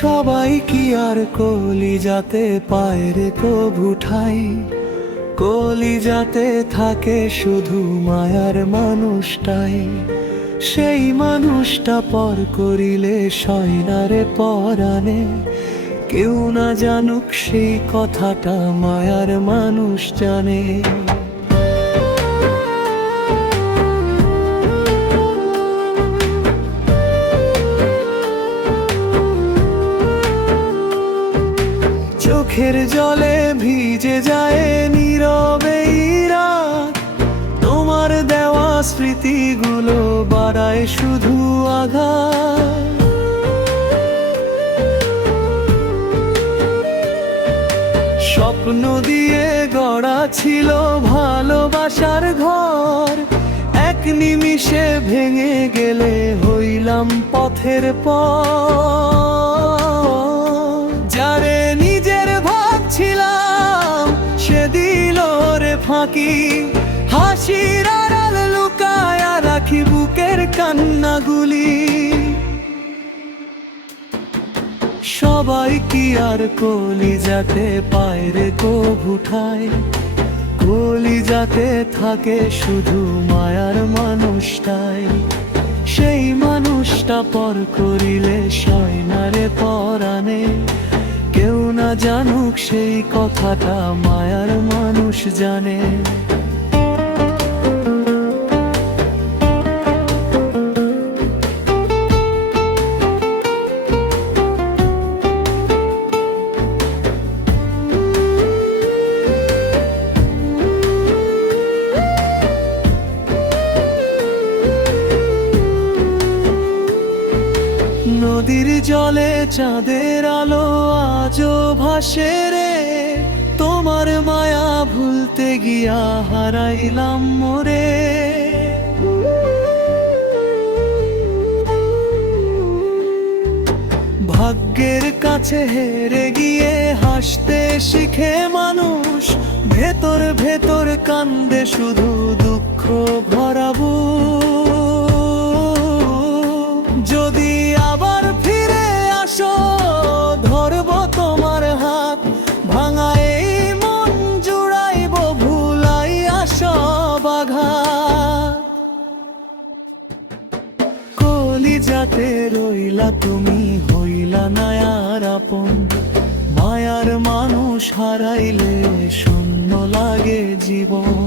সবাই কি আর কলিজাতে পায়ের কভু ঠাই? কলিজাতে থাকে শুধু মায়ার মানুষটাই। সেই মানুষটা পর করিলে সয়নারে পরাণে, কেউ না জানুক সেই কথাটা মায়ার মানুষ জানে। চোখের জলে ভিজে যায় নীরবে রাত, তোমার দেওয়া স্মৃতিগুলো বাড়ায় শুধু আঘাত। স্বপ্ন দিয়ে গড়া ছিল ভালোবাসার ঘর, এক নিমিষে ভেঙে গেলে হইলাম পথের পর। যারে নিজের ভাবছিলাম সে দিল রে ফাঁকি, হাসির আড়াল লুকায়া রাখি বুকের কান্নাগুলি। সবাই কি আর কলিজাতে পায়ের কভু ঠাই? কলিজাতে থাকে শুধু মায়ার মানুষটাই। সেই মানুষটা পর করিলে সয়নারে পরাণে, কেউ না জানুক সেই কথাটা মায়ার মানুষ জানে। নদীর জলে চাঁদের আলো আজও ভাসে রে, তোমার মায়া ভুলতে গিয়া হারাইলাম মোরে। ভাগ্যের কাছে হেরে গিয়ে হাসতে শিখে মানুষ, ভেতর ভেতর কান্দে শুধু দুঃখ ভরাবো। যদি আবার ফিরে আসো ধরবো তোমার হাত, ভাঙা এই মন জুড়াইব ভুলাইয়া সব আঘাত। কলিজাতে রইলা তুমি, হইলা না আর আপন। মায়ার মানুষ হারাইলে শূন্য লাগে জীবন।